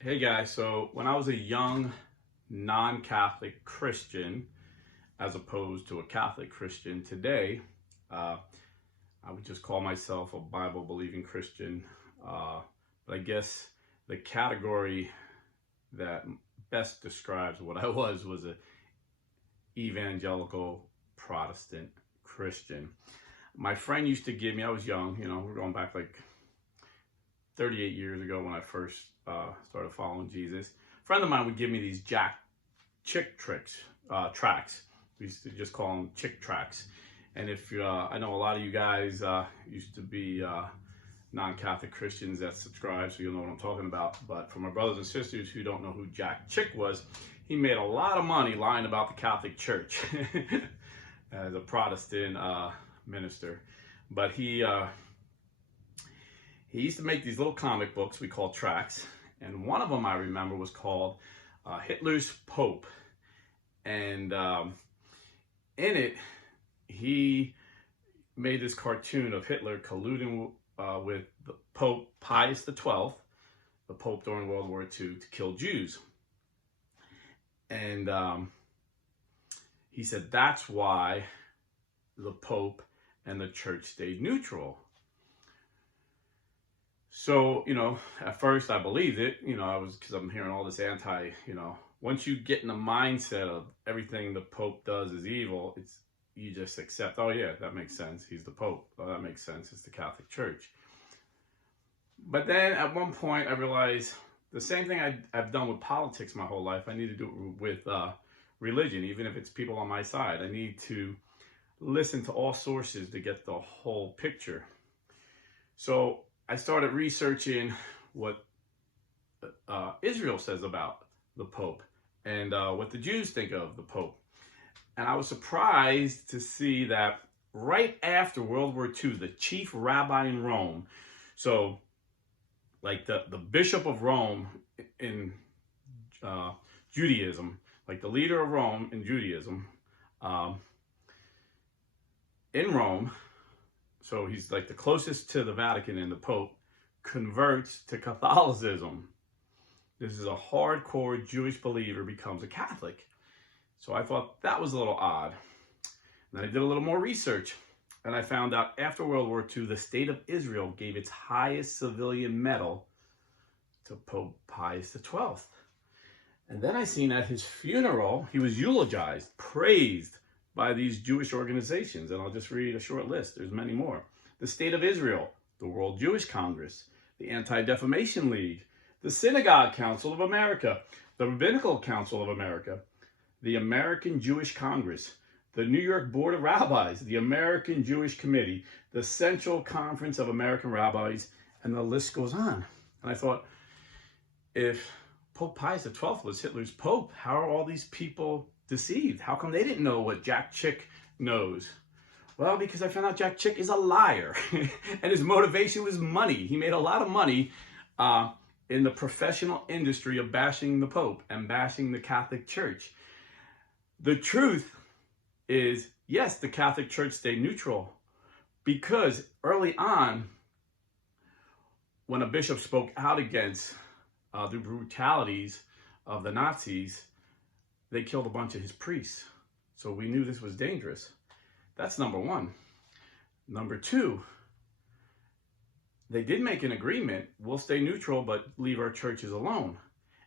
Hey guys, so when I was a young non-Catholic Christian, as opposed to a Catholic Christian today, I would just call myself a Bible-believing Christian. But I guess the category that best describes what I was a evangelical Protestant Christian. My friend used to give me, I was young, we're going back like 38 years ago when I first started following Jesus. A friend of mine would give me these chick tracks. We used to just call them chick tracks. And if I know a lot of you guys used to be non-Catholic Christians that subscribe, so you'll know what I'm talking about. But for my brothers and sisters who don't know who Jack Chick was, he made a lot of money lying about the Catholic Church as a Protestant minister. But he used to make these little comic books we call tracts, and one of them I remember was called Hitler's Pope. And in it, he made this cartoon of Hitler colluding with the Pope Pius XII, the Pope during World War II, to kill Jews. And he said that's why the Pope and the Church stayed neutral. So, at first I believed it, because I'm hearing all this once you get in the mindset of everything the Pope does is evil, you just accept, oh yeah, that makes sense. He's the Pope. Oh, that makes sense. It's the Catholic Church. But then at one point I realized the same thing I've done with politics my whole life, I need to do it with religion, even if it's people on my side. I need to listen to all sources to get the whole picture. So I started researching what Israel says about the Pope and what the Jews think of the Pope. And I was surprised to see that right after World War II, the chief rabbi in Rome, so like the bishop of Rome in Judaism, like the leader of Rome in Judaism, in Rome, so he's like the closest to the Vatican, and the Pope converts to Catholicism. This is a hardcore Jewish believer becomes a Catholic. So I thought that was a little odd. And then I did a little more research, and I found out after World War II, the state of Israel gave its highest civilian medal to Pope Pius XII. And then I seen at his funeral, he was eulogized, praised by these Jewish organizations. And I'll just read a short list. There's many more. The State of Israel, the World Jewish Congress, the Anti-Defamation League, the Synagogue Council of America, the Rabbinical Council of America, the American Jewish Congress, the New York Board of Rabbis, the American Jewish Committee, the Central Conference of American Rabbis, and the list goes on. And I thought, if Pope Pius XII was Hitler's Pope, how are all these people deceived? How come they didn't know what Jack Chick knows? Well, because I found out Jack Chick is a liar, and his motivation was money. He made a lot of money in the professional industry of bashing the Pope and bashing the Catholic Church. The truth is, yes, the Catholic Church stayed neutral, because early on, when a bishop spoke out against the brutalities of the Nazis, they killed a bunch of his priests. So we knew this was dangerous. That's number one. Number two, they did make an agreement. We'll stay neutral, but leave our churches alone.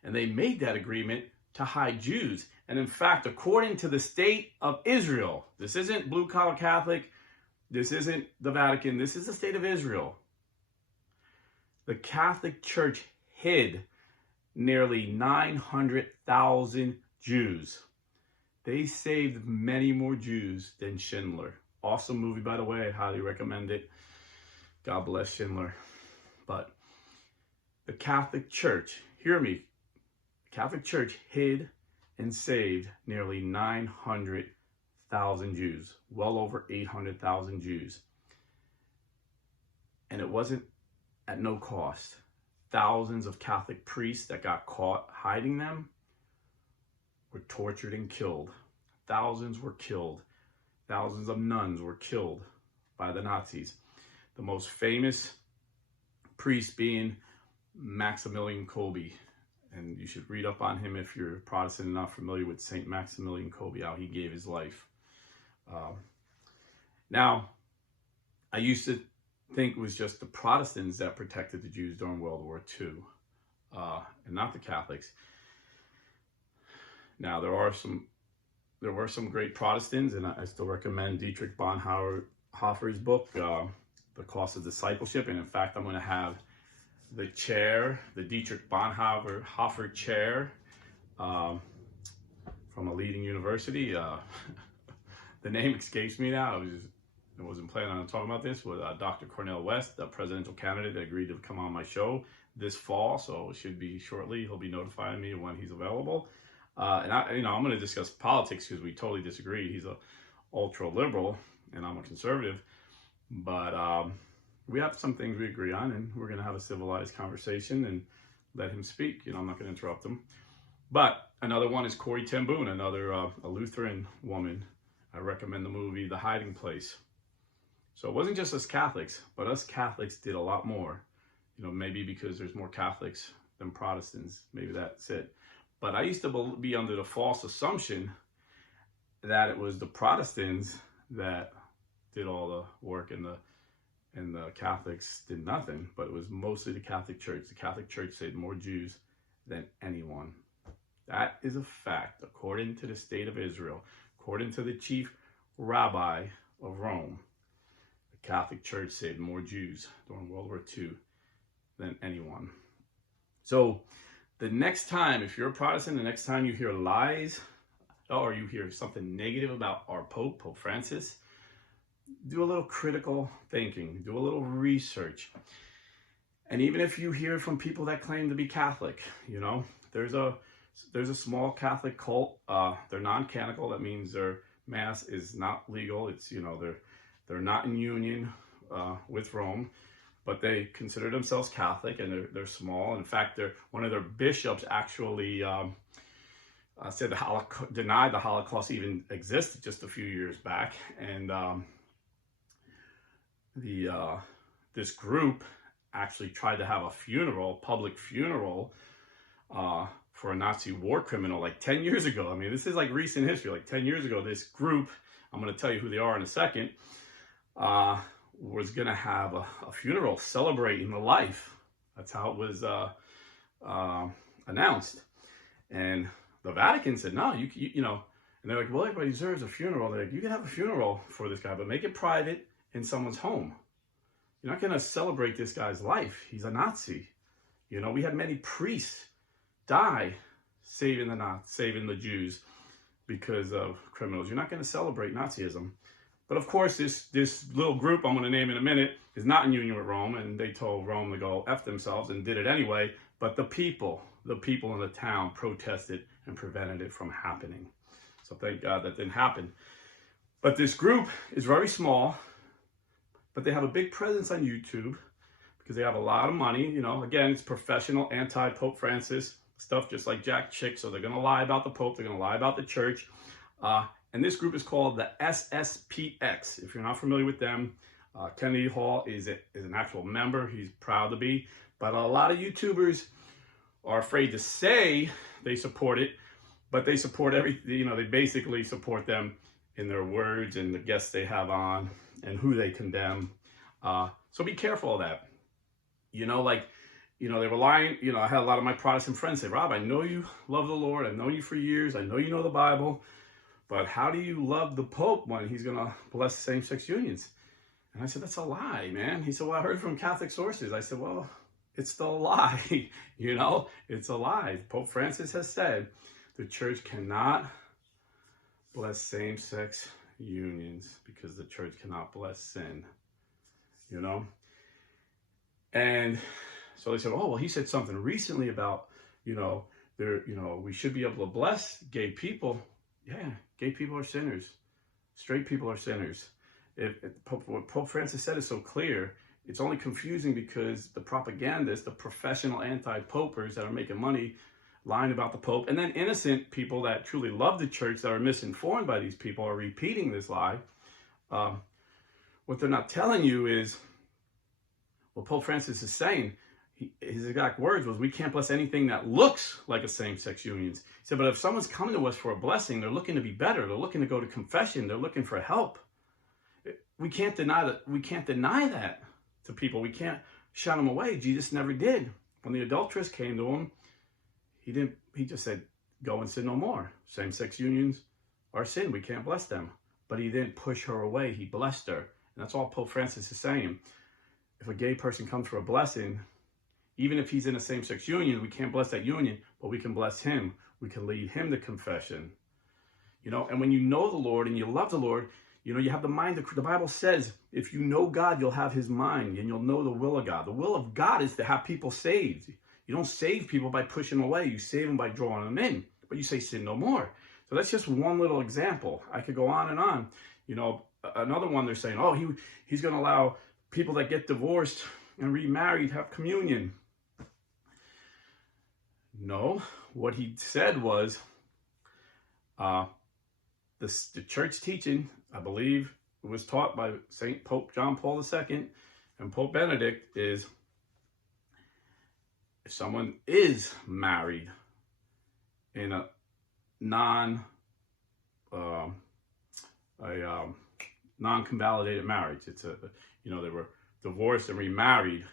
And they made that agreement to hide Jews. And in fact, according to the state of Israel, this isn't blue-collar Catholic, this isn't the Vatican, this is the state of Israel. The Catholic Church hid nearly 900,000 Jews. They saved many more Jews than Schindler. Awesome movie, by the way. I highly recommend it. God bless Schindler. But the Catholic Church, hear me, the Catholic Church hid and saved nearly 900,000 Jews, well over 800,000 Jews. And it wasn't at no cost. Thousands of Catholic priests that got caught hiding them were tortured and killed. Thousands were killed. Thousands of nuns were killed by the Nazis. The most famous priest being Maximilian Kolbe. And you should read up on him if you're Protestant and not familiar with St. Maximilian Kolbe, how he gave his life. Now, I used to think it was just the Protestants that protected the Jews during World War II, and not the Catholics. Now, there were some great Protestants, and I still recommend Dietrich Bonhoeffer's book, The Cost of Discipleship. And in fact, I'm going to have the chair, the Dietrich Bonhoeffer chair, from a leading university. The name escapes me now. I wasn't planning on talking about this with Dr. Cornel West, the presidential candidate that agreed to come on my show this fall. So it should be shortly. He'll be notifying me when he's available. And I'm going to discuss politics because we totally disagree. He's a ultra liberal and I'm a conservative, but we have some things we agree on, and we're going to have a civilized conversation and let him speak. I'm not going to interrupt him. But another one is Corrie ten Boom, another a Lutheran woman. I recommend the movie The Hiding Place. So it wasn't just us Catholics, but us Catholics did a lot more. Maybe because there's more Catholics than Protestants. Maybe that's it. But I used to be under the false assumption that it was the Protestants that did all the work and the Catholics did nothing. But it was mostly the Catholic Church. The Catholic Church saved more Jews than anyone. That is a fact, according to the state of Israel, according to the chief rabbi of Rome. The Catholic Church saved more Jews during World War II than anyone. So the next time, if you're a Protestant, the next time you hear lies or you hear something negative about our Pope, Pope Francis, do a little critical thinking, do a little research. And even if you hear from people that claim to be Catholic, there's a small Catholic cult. They're non-canonical. That means their mass is not legal. It's, they're not in union with Rome, but they consider themselves Catholic, and they're small. In fact, one of their bishops actually said denied the Holocaust even existed just a few years back. And this group actually tried to have a public funeral, for a Nazi war criminal like 10 years ago. I mean, this is like recent history. Like 10 years ago, this group, I'm going to tell you who they are in a second, was going to have a funeral celebrating the life. That's how it was announced. And the Vatican said, no, you know, and they're like, well, everybody deserves a funeral. They're like, you can have a funeral for this guy, but make it private in someone's home. You're not going to celebrate this guy's life. He's a Nazi. You know, we had many priests die saving the Jews because of criminals. You're not going to celebrate Nazism. But of course, this little group I'm going to name in a minute is not in union with Rome, and they told Rome to go F themselves and did it anyway. But the people in the town protested and prevented it from happening. So thank God that didn't happen. But this group is very small, but they have a big presence on YouTube because they have a lot of money. You know, again, it's professional anti-Pope Francis stuff, just like Jack Chick. So they're going to lie about the Pope. They're going to lie about the church. And this group is called the SSPX. If you're not familiar with them, Kennedy Hall is an actual member. He's proud to be. But a lot of YouTubers are afraid to say they support it, but they support everything. You know, they basically support them in their words and the guests they have on and who they condemn. So be careful of that. You know, like, you know, they were lying. You know, I had a lot of my Protestant friends say, Rob, I know you love the Lord. I've known you for years. I know you know the Bible. But how do you love the Pope when he's going to bless same-sex unions? And I said, that's a lie, man. He said, well, I heard from Catholic sources. I said, well, it's still a lie. You know, it's a lie. Pope Francis has said the church cannot bless same-sex unions because the church cannot bless sin, you know? And so they said, oh, well, he said something recently about, you know, we should be able to bless gay people. Yeah, gay people are sinners. Straight people are sinners. What Pope Francis said is so clear, it's only confusing because the propagandists, the professional anti-popers that are making money lying about the Pope, and then innocent people that truly love the church that are misinformed by these people are repeating this lie. What they're not telling you is what Pope Francis is saying. his exact words was, we can't bless anything that looks like a same-sex union. He said, but if someone's coming to us for a blessing, they're looking to be better, they're looking to go to confession, they're looking for help. We can't deny that. We can't deny that to people. We can't shun them away. Jesus never did. When the adulteress came to him, he just said, go and sin no more. Same-sex unions are sin. We can't bless them. But he didn't push her away. He blessed her. And that's all Pope Francis is saying. If a gay person comes for a blessing, even if he's in a same-sex union, we can't bless that union, but we can bless him. We can lead him to confession. And when you know the Lord and you love the Lord, you have the mind. The Bible says, if you know God, you'll have his mind and you'll know the will of God. The will of God is to have people saved. You don't save people by pushing them away. You save them by drawing them in. But you say sin no more. So that's just one little example. I could go on and on. Another one, they're saying, oh, he's going to allow people that get divorced and remarried have communion. No, what he said was, the church teaching, I believe it was taught by St. Pope John Paul II and Pope Benedict, is if someone is married in a non-convalidated marriage, they were divorced and remarried,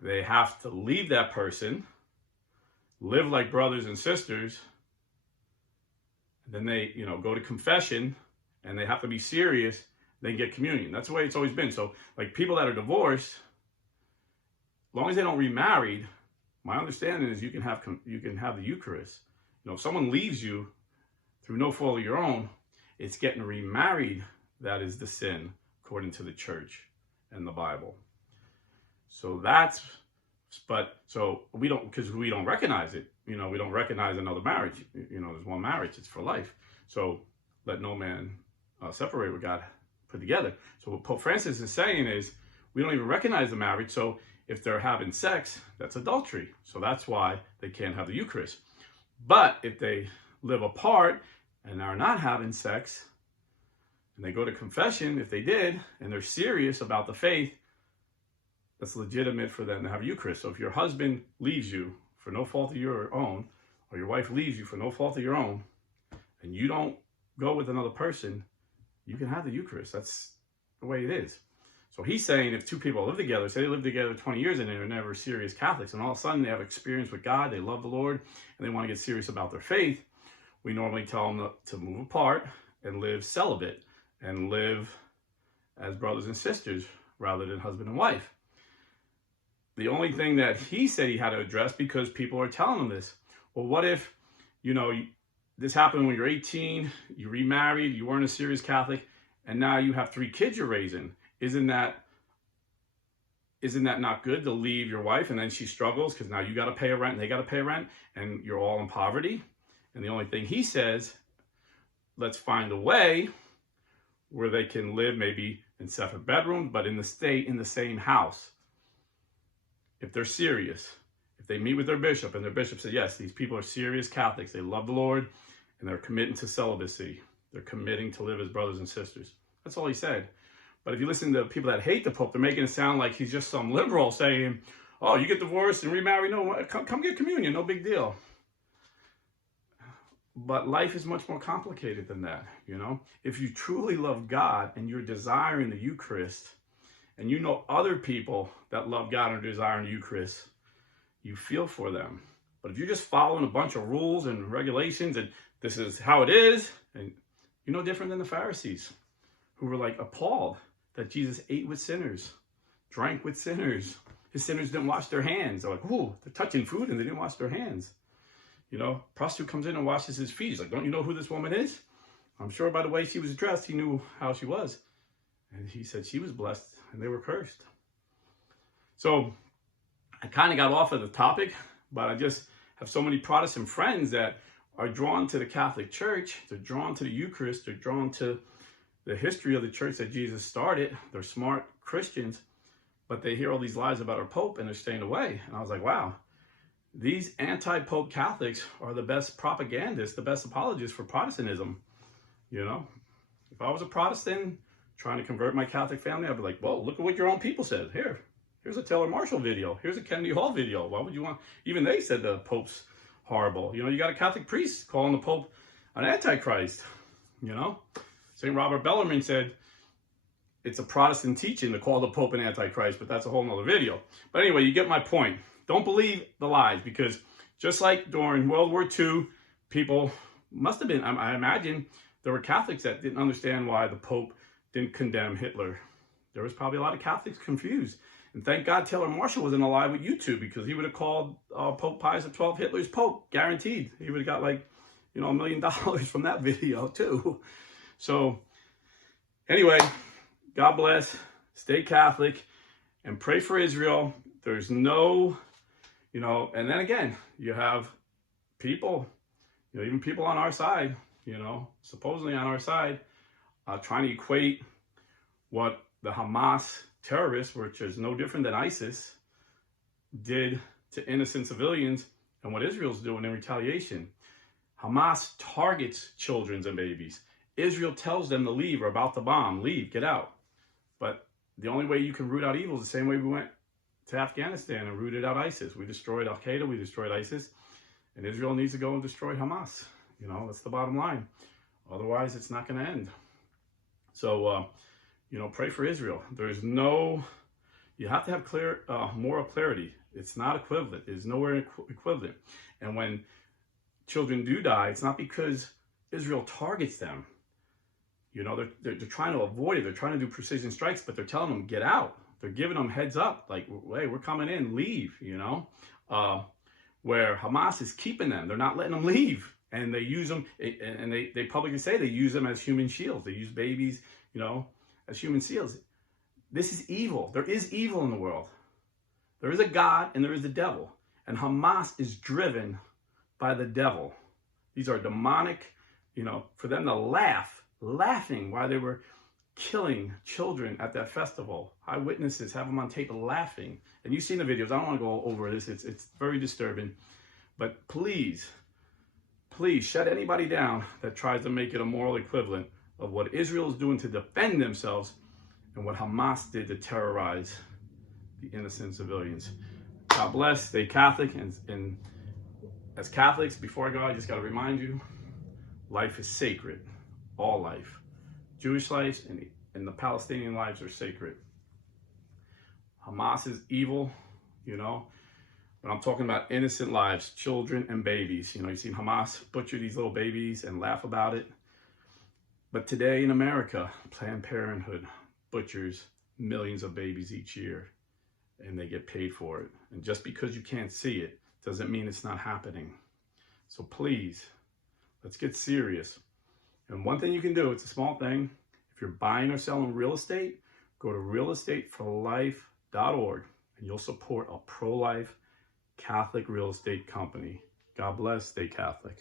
they have to leave that person, live like brothers and sisters, and then they, go to confession, and they have to be serious, then get communion. That's the way it's always been. So, like, people that are divorced, as long as they don't remarried, my understanding is you can have the Eucharist. If someone leaves you through no fault of your own, it's getting remarried that is the sin, according to the church and the Bible. So we don't, because we don't recognize it. We don't recognize another marriage. There's one marriage, it's for life. So let no man separate what God put together. So what Pope Francis is saying is, we don't even recognize the marriage. So if they're having sex, that's adultery. So that's why they can't have the Eucharist. But if they live apart and are not having sex, and they go to confession, if they did, and they're serious about the faith, that's legitimate for them to have Eucharist. So if your husband leaves you for no fault of your own, or your wife leaves you for no fault of your own, and you don't go with another person, you can have the Eucharist. That's the way it is. So he's saying if two people live together, say they live together 20 years and they're never serious Catholics, and all of a sudden they have experience with God, they love the Lord, and they want to get serious about their faith, we normally tell them to move apart and live celibate and live as brothers and sisters rather than husband and wife. The only thing that he said he had to address, because people are telling him this, well, what if, this happened when you're 18, you remarried, you weren't a serious Catholic, and now you have 3 kids you're raising. Isn't that not good to leave your wife and then she struggles because now you got to pay a rent and they got to pay a rent and you're all in poverty? And the only thing he says, let's find a way where they can live maybe in separate bedrooms, but in the same house. If they're serious, if they meet with their bishop and their bishop says, yes, these people are serious Catholics, they love the Lord, and they're committing to celibacy. They're committing to live as brothers and sisters. That's all he said. But if you listen to people that hate the Pope, they're making it sound like he's just some liberal saying, oh, you get divorced and remarry, no, come get communion, no big deal. But life is much more complicated than that, If you truly love God and you're desiring the Eucharist, and you know other people that love God and are desiring the Eucharist, you feel for them. But if you're just following a bunch of rules and regulations and this is how it is, and you're no different than the Pharisees, who were like appalled that Jesus ate with sinners, drank with sinners. His sinners didn't wash their hands. They're like, ooh, they're touching food and they didn't wash their hands. Prostitute comes in and washes his feet. He's like, don't you know who this woman is? I'm sure by the way she was dressed, he knew how she was. And he said she was blessed and they were cursed. So I kind of got off of the topic, but I just have so many Protestant friends that are drawn to the Catholic Church. They're drawn to the Eucharist. They're drawn to the history of the church that Jesus started. They're smart Christians, but they hear all these lies about our Pope and they're staying away. And I was like, wow, these anti-Pope Catholics are the best propagandists, the best apologists for Protestantism. If I was a Protestant trying to convert my Catholic family, I'd be like, well, look at what your own people said. Here, Here's a Taylor Marshall video. Here's a Kennedy Hall video. Why would you want? Even they said the Pope's horrible. You know, you got a Catholic priest calling the Pope an antichrist. You know, St. Robert Bellarmine said it's a Protestant teaching to call the Pope an antichrist, but that's a whole nother video. But anyway, you get my point. Don't believe the lies, because just like during World War II, people must have been, I imagine, there were Catholics that didn't understand why the Pope didn't condemn Hitler. There was probably a lot of Catholics confused. And thank God Taylor Marshall wasn't alive with YouTube, because he would have called Pope Pius XII Hitler's Pope, guaranteed. He would have got like, you know, $1 million from that video too. So anyway, God bless, stay Catholic, and pray for Israel. There's no, you know, and then again, you have people, you know, even people on our side, you know, supposedly on our side, trying to equate what the Hamas terrorists, which is no different than ISIS, did to innocent civilians and what Israel's doing in retaliation. Hamas targets children and babies. Israel tells them to leave or about to bomb. Leave, get out. But the only way you can root out evil is the same way we went to Afghanistan and rooted out ISIS. We destroyed Al-Qaeda, we destroyed ISIS, and Israel needs to go and destroy Hamas. You know, that's the bottom line. Otherwise, it's not going to end. So, you know, pray for Israel. There's no, you have to have clear, moral clarity. It's not equivalent. It's nowhere equivalent. And when children do die, it's not because Israel targets them. You know, they're trying to avoid it. They're trying to do precision strikes, but they're telling them, get out. They're giving them heads up, like, hey, we're coming in, leave, you know. Where Hamas is keeping them. They're not letting them leave. And they use them, and they publicly say they use them as human shields. They use babies, you know, as human shields. This is evil. There is evil in the world. There is a God and there is a devil. And Hamas is driven by the devil. These are demonic, you know, for them to laughing while they were killing children at that festival. Eyewitnesses have them on tape laughing. And you've seen the videos. I don't want to go over this. It's very disturbing. But please shut anybody down that tries to make it a moral equivalent of what Israel is doing to defend themselves and what Hamas did to terrorize the innocent civilians. God bless. Stay Catholic. And as Catholics, before I go, I just got to remind you, life is sacred. All life. Jewish lives and the Palestinian lives are sacred. Hamas is evil, you know, but I'm talking about innocent lives, children and babies. You know, you've seen Hamas butcher these little babies and laugh about it. But today in America, Planned Parenthood butchers millions of babies each year, and they get paid for it. And just because you can't see it doesn't mean it's not happening. So please, let's get serious. And one thing you can do, it's a small thing. If you're buying or selling real estate, go to realestateforlife.org and you'll support a pro-life Catholic real estate company. God bless. Stay Catholic.